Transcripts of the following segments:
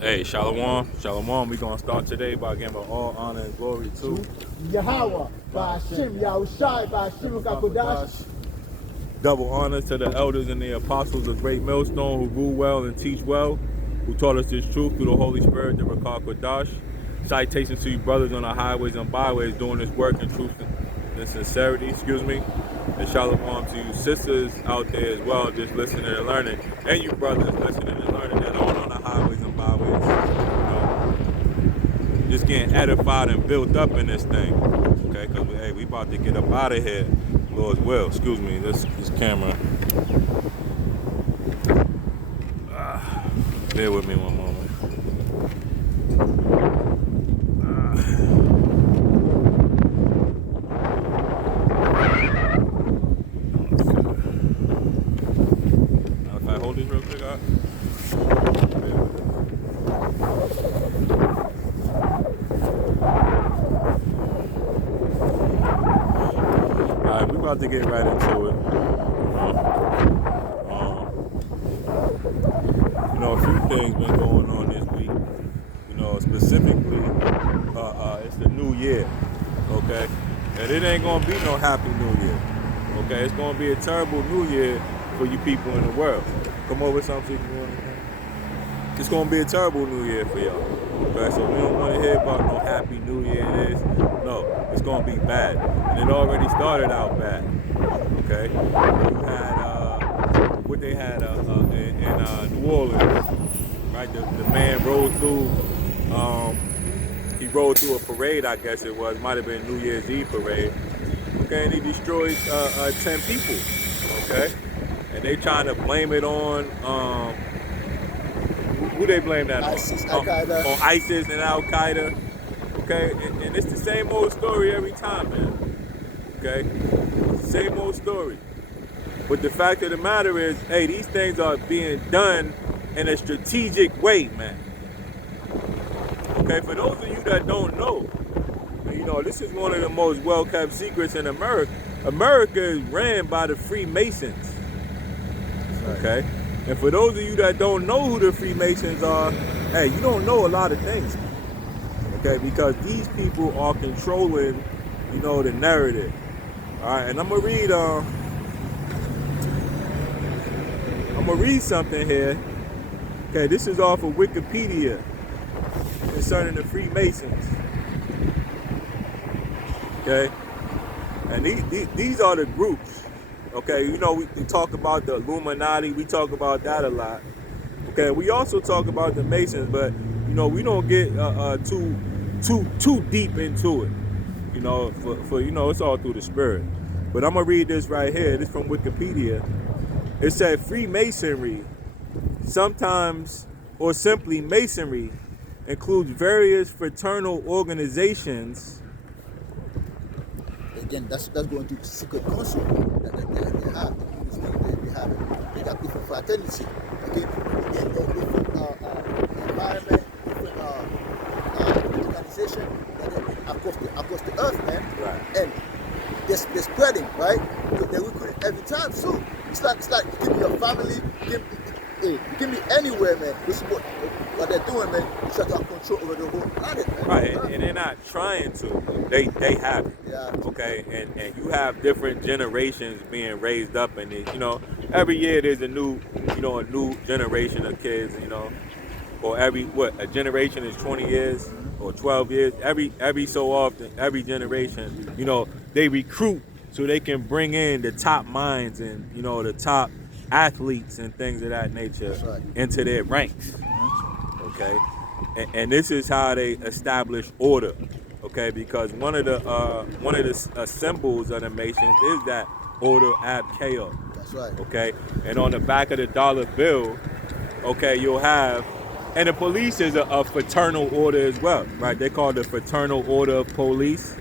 Hey, Shalom, Shalom. We're going to start today by giving all honor and glory to Yahweh, Ba'ashim, Yahushai, Ba'ashim, Kakodash. double honor to the elders and the apostles of Great Millstone who rule well and teach well, who taught us this truth through the Holy Spirit, the Rakar Kodash. Citations to you brothers on the highways and byways doing this work in truth and sincerity, And Shalom to you sisters out there as well, just listening and learning. And you brothers listening and learning that aren't on the highways and byways. Just getting edified and built up in this thing. Okay, because we about to get up out of here. Lord's will. Excuse me, this camera. Bear with me one moment. If I hold this real quick, Alright, we're about to get right into it. A few things been going on this week. Specifically, it's the new year, okay? And it ain't gonna be no happy new year, okay? It's gonna be a terrible new year for you people in the world. Come over something. It's gonna be a terrible new year for y'all, okay? So we don't want to hear about no happy new year. It is no, it's gonna be bad, and it already started out bad, okay? You had what they had in New Orleans, right? The man rode through. He rode through a parade, I guess it was. Might have been New Year's Eve parade. Okay, and he destroyed 10 people. Okay, and they trying to blame it on who they blame that ISIS, on? On ISIS and Al Qaeda. Okay, and it's the same old story every time, man. Okay, same old story. But the fact of the matter is, hey, these things are being done in a strategic way, man. Okay, for those of you that don't know, this is one of the most well-kept secrets in America. America is ran by the Freemasons. Okay? And for those of you that don't know who the Freemasons are, hey, you don't know a lot of things. Okay, because these people are controlling, the narrative. Alright, and I'm gonna read something here. Okay, this is off of Wikipedia concerning the Freemasons. Okay, and these are the groups. Okay, we talk about the Illuminati, we talk about that a lot. Okay, we also talk about the Masons, but we don't get too deep into it. For it's all through the spirit. But I'm gonna read this right here. This is from Wikipedia. It said Freemasonry, sometimes or simply Masonry, includes various fraternal organizations. Again, that's going to secret council that they have. They got different fraternity. Okay, different environment, different organization that across the earth, man. Right. And they're spreading, right? So they're recruiting every time. So it's like you give me your family, you give me anywhere, man. This is what they're doing, man. You try to have control over the whole planet, man. Right, and they're not trying to. They have it. Yeah. Okay, and you have different generations being raised up in it. Every year there's a new generation of kids. Or a generation is 20 years or 12 years. Every so often, every generation, they recruit so they can bring in the top minds and the top athletes and things of that nature into their ranks. Okay, and this is how they establish order. Okay, because one of the symbols of the Masons is that order ab chaos. That's right. Okay, and on the back of the dollar bill, okay, you'll have, and the police is a fraternal order as well, right? They call it the Fraternal Order of Police.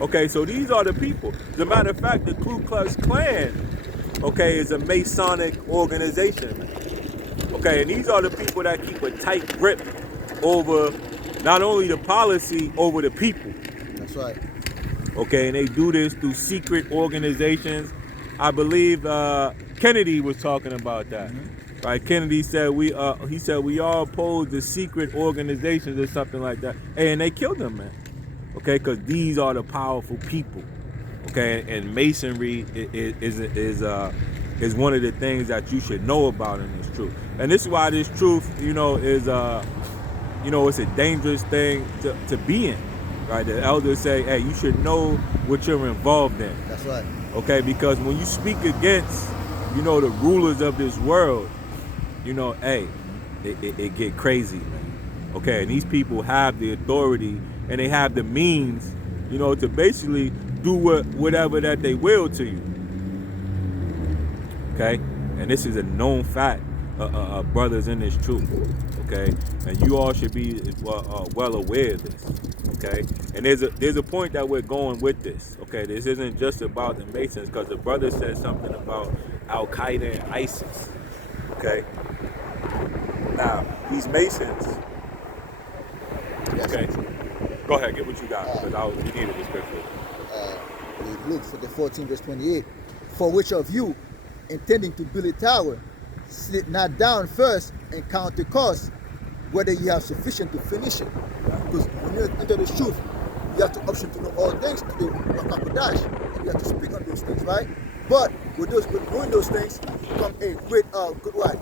Okay, so these are the people. As a matter of fact, the Ku Klux Klan, okay, is a Masonic organization. Okay, and these are the people that keep a tight grip over not only the policy, over the people. That's right. Okay, and they do this through secret organizations. I believe Kennedy was talking about that. Right? Kennedy said he said we all oppose the secret organizations or something like that. And they killed him, man. Okay, because these are the powerful people. Okay, and masonry is one of the things that you should know about in this truth. And this is why this truth, is it's a dangerous thing to be in. Right? The elders say, hey, you should know what you're involved in. That's right. Okay, because when you speak against, the rulers of this world, hey, it get crazy, man. Okay, and these people have the authority and they have the means, to basically do whatever that they will to you. Okay, and this is a known fact, brothers in this truth. Okay, and you all should be well aware of this. Okay, and there's a point that we're going with this. Okay, this isn't just about the Masons, because the brother said something about Al Qaeda and ISIS. Okay, now these Masons. Yes. Okay, go ahead, get what you got, because we needed the scripture. Luke 14 verse 28. For which of you, intending to build a tower, sit not down first and count the cost, whether you have sufficient to finish it. Because when you enter the truth, you have the option to know all things to the Wakakodash, and you have to speak on those things, right? But with knowing those things, come a great good what?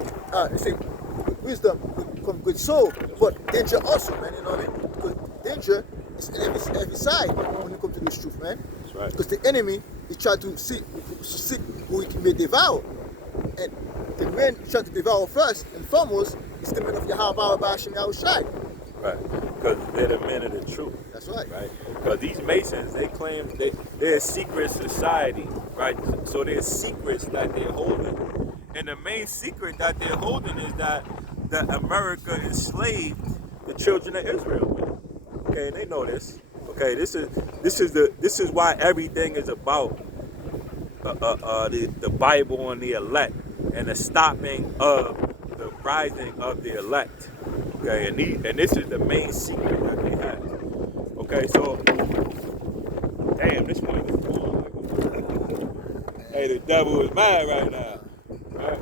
They say good wisdom, come good soul, but danger also, man. You know what I mean? Because danger is in every side when you come to this truth, man. That's right. Because the enemy is trying to seek who he may devour, and the men trying to devour first and foremost is the men of Yahweh Bashim Yahushai. Right, because they're the men of the truth. That's right. Right, because these Masons, they claim they're a secret society, right? So there's secrets that they're holding, and the main secret that they're holding is that America enslaved the children of Israel. Okay, and they know this. Okay, this is why everything is about the Bible and the elect and the stopping of the rising of the elect. Okay, and this is the main secret that they have. Okay, so damn, this one is hey, the devil is mad right now, right?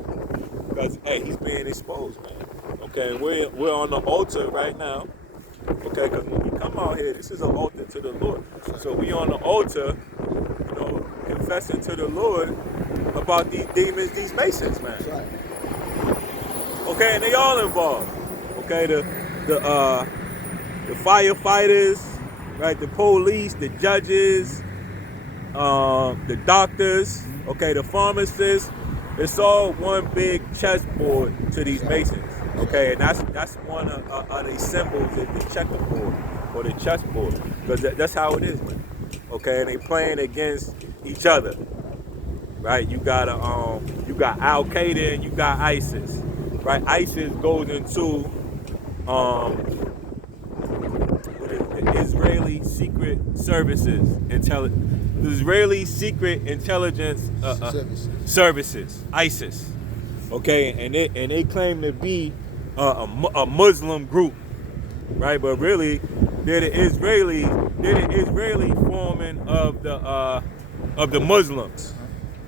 Because hey, he's being exposed, man. Okay, we're on the altar right now. Okay, because when we come out here, this is an altar to the Lord. So we on the altar, confessing to the Lord about these demons, these Masons, man. That's right. Okay, and they all involved. Okay, the firefighters, right? The police, the judges, the doctors. Okay, the pharmacists. It's all one big chessboard to these Masons. Okay, and that's one of the symbols is the checkerboard or the chessboard, because that's how it is, man. Okay, and they playing against each other, right? You got Al Qaeda and you got ISIS, right? ISIS goes into the Israeli Secret Services, the Israeli Secret Intelligence Services, ISIS. Okay, and they claim to be a Muslim group, right? But really, they're the Israeli forming of the Muslims,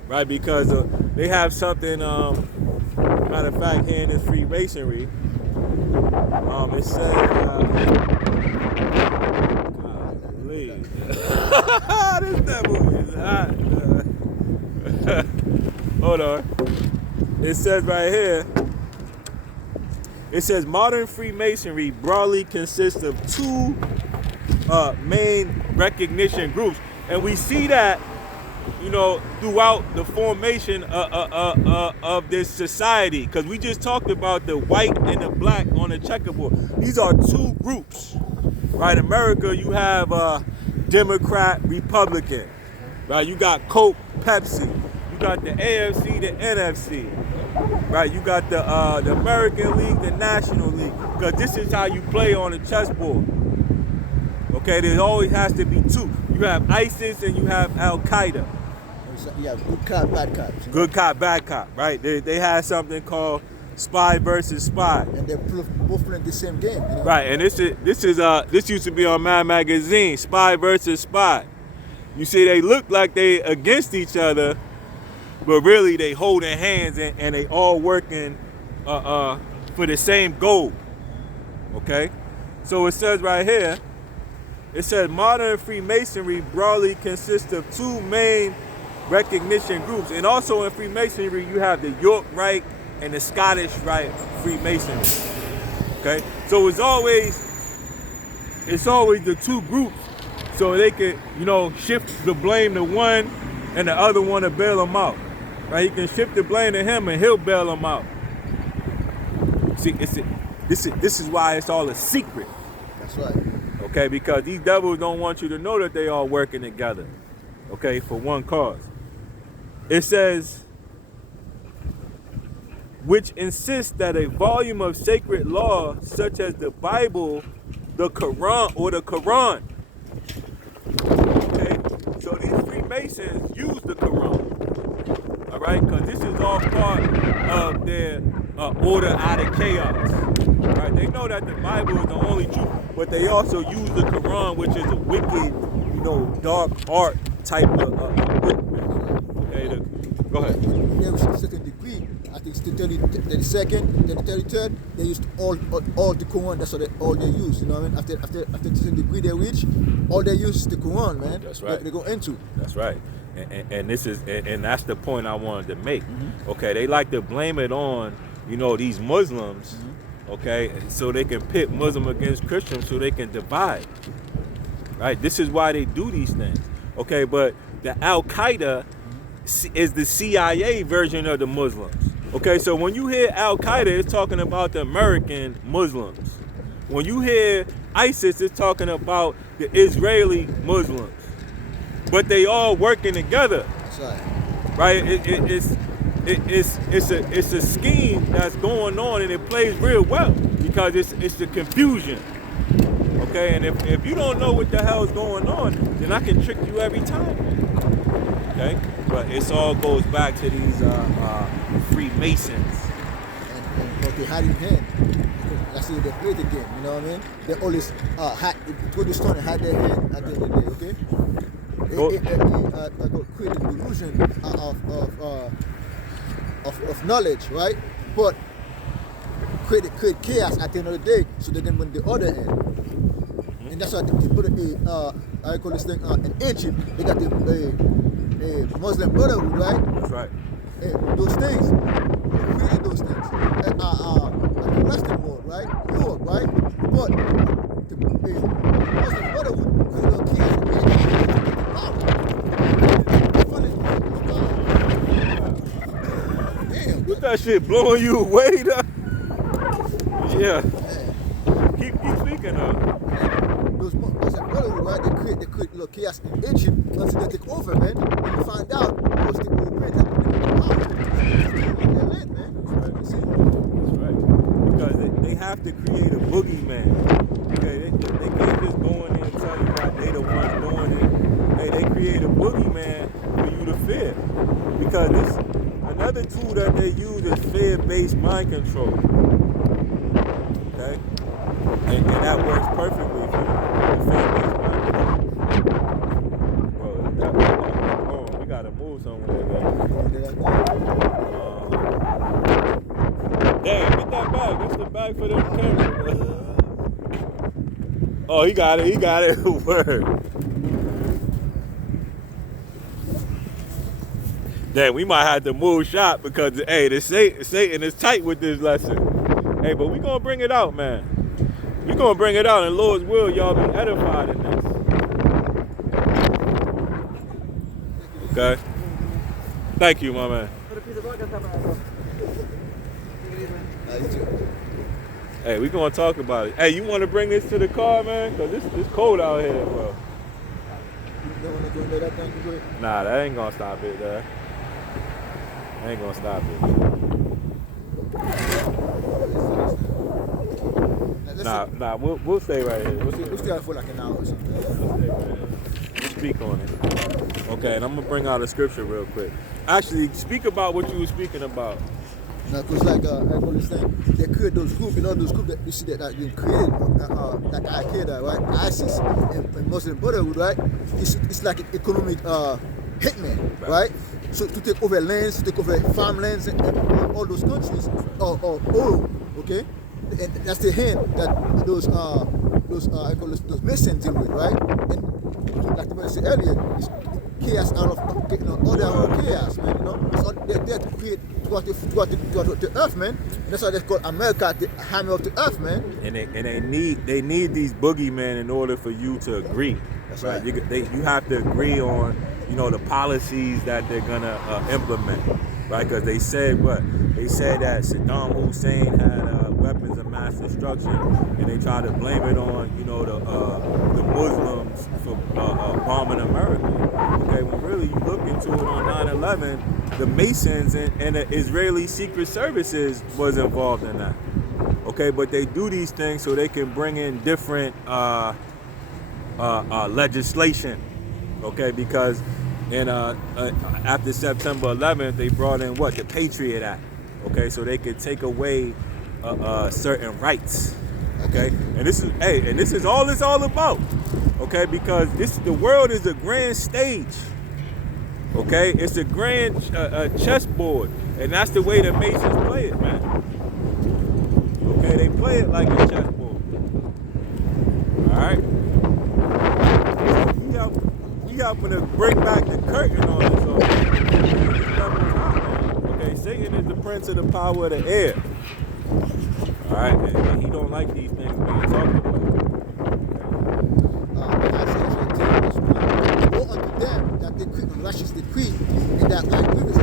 right? Because they have something. Matter of fact, here in this Freemasonry, it says, this devil is hot. Hold on. It says right here, it says modern Freemasonry broadly consists of two main recognition groups. And we see that, throughout the formation of this society. Because we just talked about the white and the black on the checkerboard. These are two groups, right? America, you have Democrat, Republican, right? You got Coke, Pepsi. You got the AFC, the NFC, right? You got the American League, the National League. Because this is how you play on the chessboard. Okay, there always has to be two. You have ISIS and you have Al Qaeda. Yeah, good cop, bad cops. Good cop, bad cop, right? They have something called spy versus spy. And they're both playing the same game. Right, and this used to be on Mad Magazine, spy versus spy. You see, they look like they against each other, but really they holding hands and they all working for the same goal. Okay, so it says right here. It says modern Freemasonry broadly consists of two main recognition groups, and also in Freemasonry you have the York Rite and the Scottish Rite Freemasonry. Okay, so it's always the two groups, so they could shift the blame to one, and the other one to bail them out. Right? He can shift the blame to him, and he'll bail them out. See, this is why it's all a secret. That's right. Okay, because these devils don't want you to know that they are working together, okay, for one cause. It says, which insists that a volume of sacred law, such as the Bible, the Quran, okay, so these Freemasons use the Quran, all right, because this is all part of their order out of chaos. Right? They know that the Bible is the only truth, but they also use the Quran, which is a wicked, dark art type of book. Okay, go ahead. There was a certain degree. I think it's the 32nd, then the 33rd. They used all the Quran. That's all they use. You know what I mean? After the certain degree they reach, all they use is the Quran, man. That's right. They go into. That's right. And this is and that's the point I wanted to make. Okay, they like to blame it on these Muslims. Okay, so they can pit Muslim against Christian, so they can divide. Right? This is why they do these things. Okay, but the Al Qaeda is the CIA version of the Muslims. Okay, so when you hear Al Qaeda, it's talking about the American Muslims. When you hear ISIS, it's talking about the Israeli Muslims. But they all working together. That's right. Right? It's a scheme that's going on, and it plays real well because it's the confusion. Okay, and if you don't know what the hell is going on, then I can trick you every time. Okay, but it all goes back to these Freemasons. And what they had in hand. That's how they play the game. You know what I mean? They always go to stone and hide their hand at the end of the day. Okay. It create an illusion of knowledge, right? But create chaos at the end of the day, so they can win the other end. And that's why they put I call this thing in Egypt. They got the Muslim Brotherhood, right? That's right. Those things, they created those things. The Western world, right? Europe, right? But the Muslim Brotherhood created chaos. What that shit blowing you away, though? Yeah. Keep speaking though. Those Brotherhood, right? They create little chaos in Egypt until they take over, man. And you find out those things will bring up they're lit, man. That's right. Because they have to create a boogeyman. Okay, they can't just go in there and tell you that they the ones doing it. Hey, they create a boogeyman for you to fear. Because this another tool that they use is fear-based mind control. Okay? And that works perfectly for you. Fear-based mind control. Bro, we gotta move somewhere, damn, get that bag. That's the bag for the camera. Oh, he got it. Word. Damn, we might have to move shop because, hey, the Satan is tight with this lesson. Hey, but we gonna bring it out, man. We gonna bring it out, and Lord's will, y'all be edified in this. Okay? Thank you, my man. Hey, we gonna talk about it. Hey, you wanna bring this to the car, man? Cause it's cold out here, bro. You don't want to go let that thing go? Nah, that ain't gonna stop it, though. Ain't gonna stop it. Nah, we'll stay right here. We'll stay for like an hour or something. We'll stay right here. We'll speak on it. Okay, and I'm gonna bring out a scripture real quick. Actually, speak about what you were speaking about. Now, cause like I understand, they create those groups, those groups that you see that being created, like Al Qaeda, right? ISIS and Muslim Brotherhood, right? It's like an economic hitmen, right? So to take over lands, to take over farmlands and all those countries or oil, okay? And that's the hand that I call those Masons deal with, right? And like the man said earlier, it's chaos out of order out of chaos, man. You know, so they're there to create throughout the earth, man. And that's why they call America the hammer of the earth, man. And they need these boogeymen in order for you to agree. That's right. right. You have to agree on the policies that they're gonna implement, right? Because they said that Saddam Hussein had weapons of mass destruction, and they try to blame it on the Muslims for bombing America. Okay, when really you look into it on 9/11, the Masons and the Israeli Secret Services was involved in that. Okay, but they do these things so they can bring in different legislation. Okay, because after September 11th, they brought in the Patriot Act. Okay, so they could take away certain rights. Okay, and this is all it's all about. Okay, because the world is a grand stage. Okay, it's a grand chessboard, and that's the way the Masons play it, man. Okay, they play it like a chessboard. All right. We helping to bring back the curtain on this all. Okay, Satan is the prince of the power of the air. All right, and he don't like these things being talked about. Woe unto them that decree and righteous decree, and that like previously